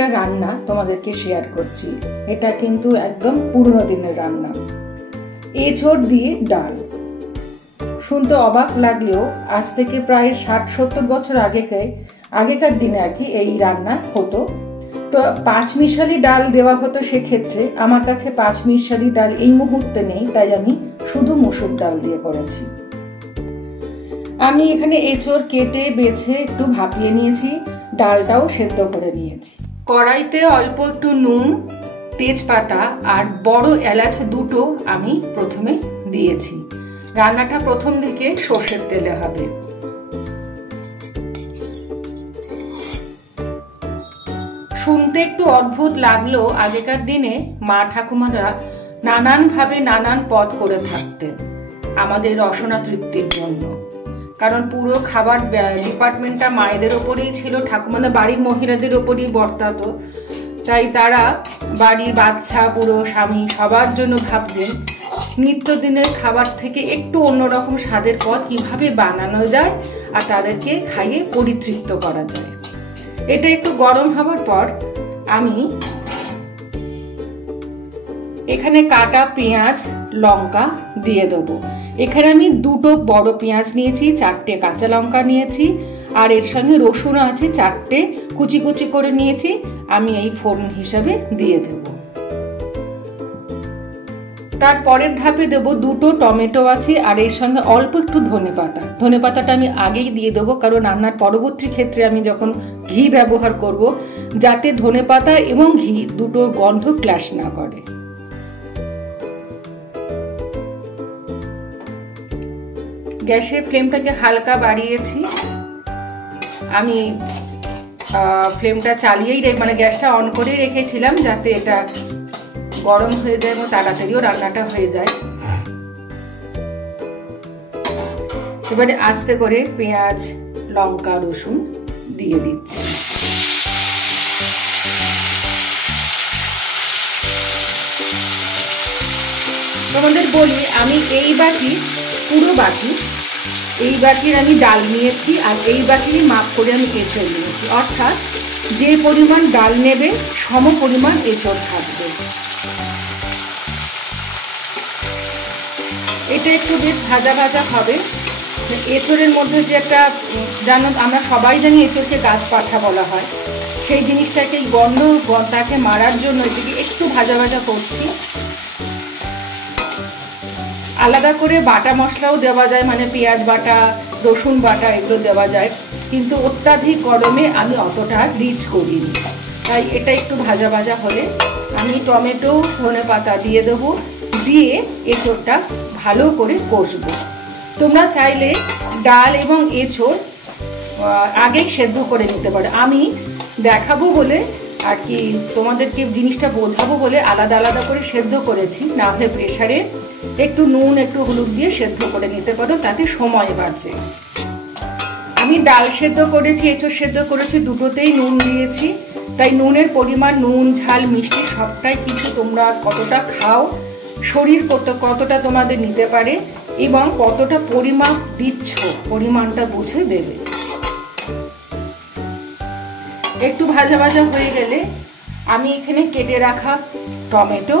একটা রান্না তোমাদেরকে শেয়ার করছি। এটা কিন্তু একদম পুরনো দিনের রান্না। এঁচোড় দিয়ে ডাল। শুনতে অবাক লাগলেও আজ থেকে প্রায় 60-70 বছর আগেকার দিনে আর কি এই রান্না হতো। তো পাঁচমিশালি ডাল দেওয়া হতো। সেক্ষেত্রে আমার কাছে পাঁচমিশালি ডাল এই মুহূর্তে নেই, তাই আমি শুধু মসুর ডাল দিয়ে করেছি। আমি এখানে এঁচোড় কেটে বেছে একটু ভাপিয়ে নিয়েছি, ডালটাও সেদ্ধ করে নিয়েছি। কড়াইতে অল্প একটু নুন, তেজপাতা আর বড় এলাচ দুটো আমি প্রথমে দিয়েছি। রান্নাটা প্রথম দিকে সর্ষের তেলে হবে। শুনতে একটু অদ্ভুত লাগলেও আগেকার দিনে মা ঠাকুমারা নানানভাবে নানান পদ করে থাকতেন আমাদের রসনা তৃপ্তির জন্য। কারণ পুরো খাবার ডিপার্টমেন্টটা মায়েদের ওপরেই ছিল, ঠাকুমারা বাড়ির মহিলাদের ওপরেই বর্তাতো। তাই তারা বাড়ির বাচ্চা, বুড়ো, স্বামী সবার জন্য ভাবতেন নিত্যদিনের খাবার থেকে একটু অন্যরকম স্বাদের পদ কিভাবে বানানো যায় আর তাদেরকে খাইয়ে পরিতৃপ্ত করা যায়। এটা একটু গরম হবার পর আমি এখানে কাটা পেঁয়াজ, লঙ্কা দিয়ে দেবো। এখানে আমি দুটো বড় পেঁয়াজ নিয়েছি, 4টে কাঁচা লঙ্কা নিয়েছি, আর এর সঙ্গে রসুন আছে 4টে কুচি কুচি করে নিয়েছি। আমি এই ফোড়ন হিসাবে দিয়ে দেব। তারপরের ধাপে দেব দুটো টমেটো আছে, আর এর সঙ্গে অল্প একটু ধনেপাতা। ধনেপাতাটা আমি আগেই দিয়ে দেবো, কারণ রান্নার পরবর্তী ক্ষেত্রে আমি যখন ঘি ব্যবহার করব যাতে ধনেপাতা এবং ঘি দুটোর গন্ধ ক্ল্যাশ না করে। গ্যাসের ফ্লেমটাকে হালকা বাড়িয়েছি। আমি ফ্লেমটা চালিয়েই মানে গ্যাসটা অন করেই রেখেছিলাম যাতে এটা গরম হয়ে যায় এবং তাড়াতাড়িও রান্নাটা হয়ে যায়। এবারে আস্তে করে পেঁয়াজ, লঙ্কা, রসুন দিয়ে দিচ্ছি। তোমাদের বলি, আমি এই বাটি, পুরো বাটি, এই বাটির আমি ডাল নিয়েছি, আর এই বাটির মাপ করে আমি এঁচোড় নিয়েছি। অর্থাৎ যে পরিমাণ ডাল নেবে সম পরিমাণ এঁচোড় থাকবে। এটা একটু বেশ ভাজা ভাজা হবে। এঁচোড়ের মধ্যে যে একটা, জানো আমরা সবাই জানি এঁচোড়কে গাছপাঠা বলা হয়, সেই জিনিসটাকে গন্ধটাকে মারার জন্য এদিকে একটু ভাজা ভাজা করছি। আলাদা করে বাটা মশলাও দেওয়া যায়, মানে পেঁয়াজ বাটা, রসুন বাটা এগুলো দেওয়া যায়, কিন্তু অত্যাধিক গরমে আমি অতটা রিচ করিনি। তাই এটা একটু ভাজা ভাজা হলে আমি টমেটো, ধনেপাতা দিয়ে দেবো, দিয়ে এঁচোড়টা ভালো করে কষবো। তোমরা চাইলে ডাল এবং এঁচোড় আগেই সেদ্ধ করে নিতে পারো। আমি দেখাবো বলে আর কি, তোমাদেরকে জিনিসটা বোঝাবো বলে আলাদা আলাদা করে সেদ্ধ করেছি। না হলে প্রেসারে একটু নুন, একটু হলুদ দিয়ে সেদ্ধ করে নিতে পারো, তাতে সময় বাঁচে। আমি ডাল সেদ্ধ করেছি, এঁচোড় সেদ্ধ করেছি, দুটোতেই নুন দিয়েছি। তাই নুনের পরিমাণ, নুন, ঝাল, মিষ্টি সবটাই কিন্তু তোমরা কতটা খাও, শরীর কতটা তোমাদের নিতে পারে এবং কতটা পরিমাপ দিচ্ছ, পরিমাণটা বুঝে দেবে। একটু ভাজা ভাজা হয়ে গেলে আমি এখানে কেটে রাখা টমেটো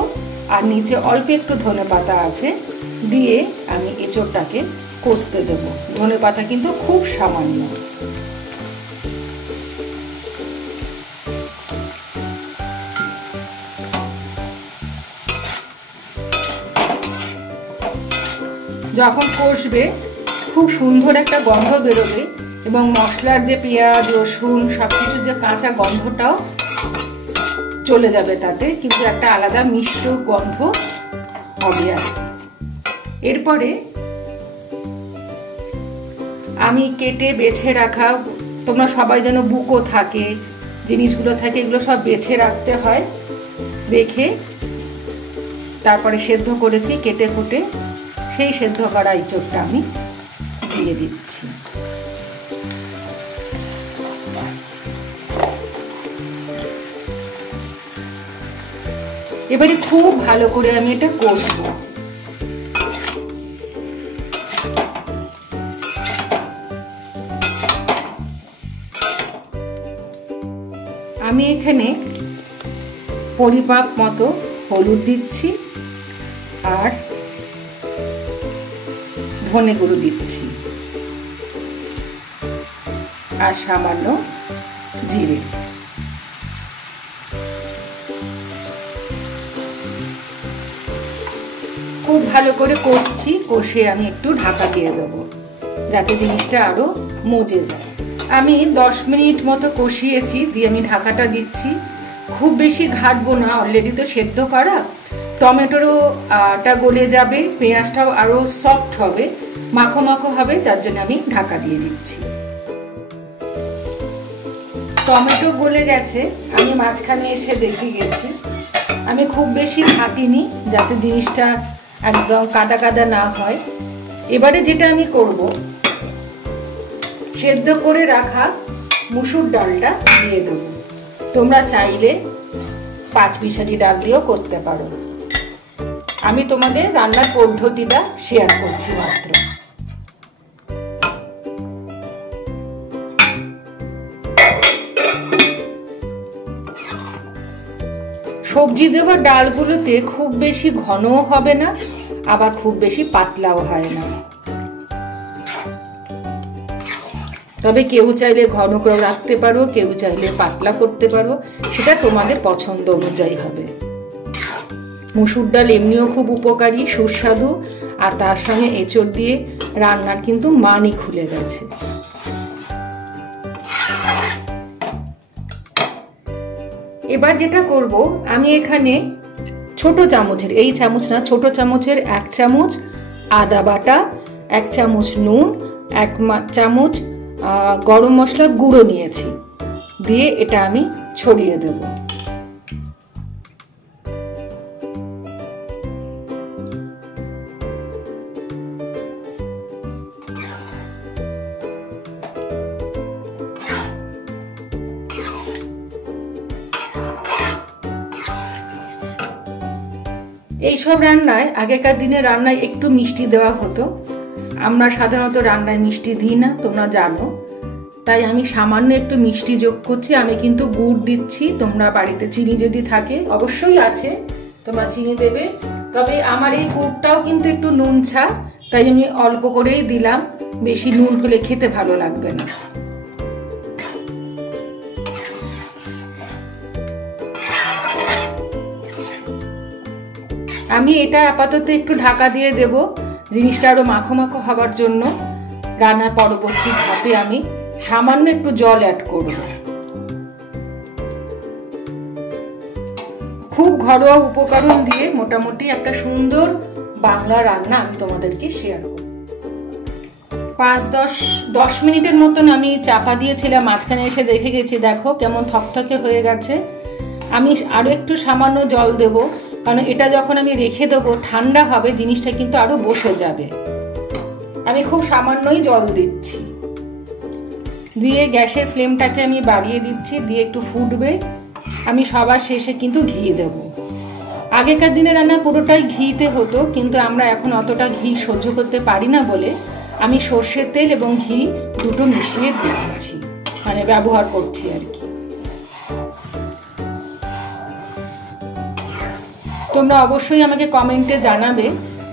আর নিচে অল্প একটু ধনেপাতা আছে দিয়ে আমি এঁচোড়টাকে কষতে দেব। ধনেপাতা কিন্তু খুব সামান্য। যখন কষবে খুব সুন্দর একটা গন্ধ বেরোবে এবং মশলার যে পেঁয়াজ, রসুন সবকিছু যে কাঁচা গন্ধটাও চলে যাবে, তাতে কিন্তু একটা আলাদা মিষ্ট গন্ধ হবে। আর এরপরে আমি কেটে বেছে রাখা, তোমরা সবাই যেন বুকো থাকে, জিনিসগুলো থাকে, এগুলো সব বেছে রাখতে হয়। রেখে তারপরে সেদ্ধ করেছি কেটে কুটে, সেই সেদ্ধ করা এঁচোড়টা আমি দিয়ে দিচ্ছি। এবারে খুব ভালো করে আমি এটা কষবো। আমি এখানে পরিমাপ মতো হলুদ দিচ্ছি আর ধনে গুঁড়ো দিচ্ছি আর সামান্য জিরে। খুব ভালো করে কষছি, কষে আমি একটু ঢাকা দিয়ে দেবো যাতে জিনিসটা আরো মজে যায়। আমি 10 মিনিট মতো কষিয়েছি, দিয়ে আমি ঢাকাটা দিচ্ছি। খুব বেশি ঘাটবো না, অলরেডি তো সেদ্ধ করা। টমেটোটা গলে যাবে, পেঁয়াজটাও আরো সফট হবে, মাখো মাখো হবে, যার জন্য আমি ঢাকা দিয়ে দিচ্ছি। টমেটো গলে গেছে, আমি মাঝখানে এসে দেখে গেছি। আমি খুব বেশি ঘাটিনি যাতে জিনিসটা একদম কাদা কাদা না হয়। এবারে যেটা আমি করব, সেদ্ধ করে রাখা মুসুর ডালটা দিয়ে দেবো। তোমরা চাইলে 5 মিশালি ডাল দিয়েও করতে পারো। আমি তোমাদের রান্নার পদ্ধতিটা শেয়ার করছি মাত্র। সবজি দেওয়া ডালগুলোতে খুব বেশি ঘনও হবে না, আবার খুব বেশি পাতলাও হয় না। তবে কেউ চাইলে ঘন করে রাখতে পারো, কেউ চাইলে পাতলা করতে পারো, সেটা তোমাদের পছন্দ অনুযায়ী হবে। মুসুর ডাল এমনিও খুব উপকারী, সুস্বাদু, আর তার সঙ্গে এঁচড় দিয়ে রান্নার কিন্তু মানই খুলে গেছে। এবার যেটা করব, আমি এখানে ছোট চামচের, এই চামচ না, ছোট চামচের 1 চামচ আদা বাটা, 1 চামচ নুন, 1 চামচ গরম মশলার গুঁড়ো নিয়েছি, দিয়ে এটা আমি ছড়িয়ে দেব। এইসব রান্নায়, আগেকার দিনে রান্নায় একটু মিষ্টি দেওয়া হতো। আমরা সাধারণত রান্নায় মিষ্টি দিই না, তোমরা জানো, তাই আমি সামান্য একটু মিষ্টি যোগ করছি। আমি কিন্তু গুড় দিচ্ছি, তোমরা বাড়িতে চিনি যদি থাকে, অবশ্যই আছে, তোমরা চিনি দেবে। তবে আমার এই গুড়টাও কিন্তু একটু নুন ছা, তাই আমি অল্প করেই দিলাম, বেশি নুন হলে খেতে ভালো লাগবে না। আমি এটা আপাতত একটু ঢাকা দিয়ে দেব, জিনিসটা আরো মাখো মাখো হবার জন্য। রান্নার পরবর্তী ধাপে আমি সামান্য একটু জল অ্যাড করব। খুব ঘরোয়া উপকরণ দিয়ে মোটামুটি একটা সুন্দর বাংলা রান্না আমি তোমাদেরকে শেয়ার করব। 5-10 মিনিটের মতন আমি চাপা দিয়েছিলাম, মাঝখানে এসে দেখে গেছি, দেখো কেমন থকথকে হয়ে গেছে। আমি আরো একটু সামান্য জল দেব, কারণ এটা যখন আমি রেখে দেবো ঠান্ডা হবে, জিনিসটা কিন্তু আরো বসে যাবে। আমি খুব সামান্যই জল দিচ্ছি, দিয়ে গ্যাসের ফ্লেমটাকে আমি বাড়িয়ে দিচ্ছি, দিয়ে একটু ফুটবে। আমি সবার শেষে কিন্তু ঘি দেব। আগেকার দিনে রান্না পুরোটাই ঘিতে হতো, কিন্তু আমরা এখন অতটা ঘি সহ্য করতে পারি না বলে আমি সর্ষের তেল এবং ঘি দুটো মিশিয়ে দিচ্ছি, মানে ব্যবহার করছি আর কি। তোমরা অবশ্যই আমাকে কমেন্টে জানাবে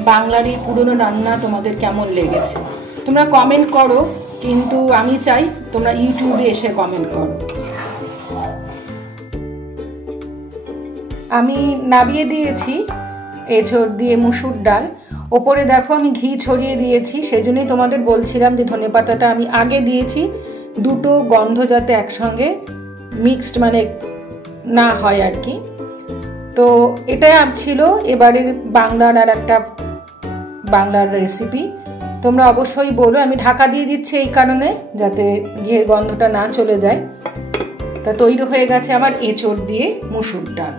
বাংলার এই পুরনো রান্না তোমাদের কেমন লেগেছে। তোমরা কমেন্ট করো, কিন্তু আমি চাই তোমরা ইউটিউবে এসে কমেন্ট করো। আমি নামিয়ে দিয়েছি এঁচড় দিয়ে মুসুর ডাল। ওপরে দেখো আমি ঘি ছড়িয়ে দিয়েছি, সেই জন্যই তোমাদের বলছিলাম যে ধনেপাতাটা আমি আগে দিয়েছি, দুটো গন্ধ যাতে একসঙ্গে মিক্সড মানে না হয় আর কি। তো এটাই ছিল এবারের বাংলার আর একটা বাংলার রেসিপি। তোমরা অবশ্যই বলো। আমি ঢাকা দিয়ে দিচ্ছি এই কারণে যাতে ঘিয়ের গন্ধটা না চলে যায়। তা তৈরি হয়ে গেছে আমার এঁচড় দিয়ে মুসুর ডাল।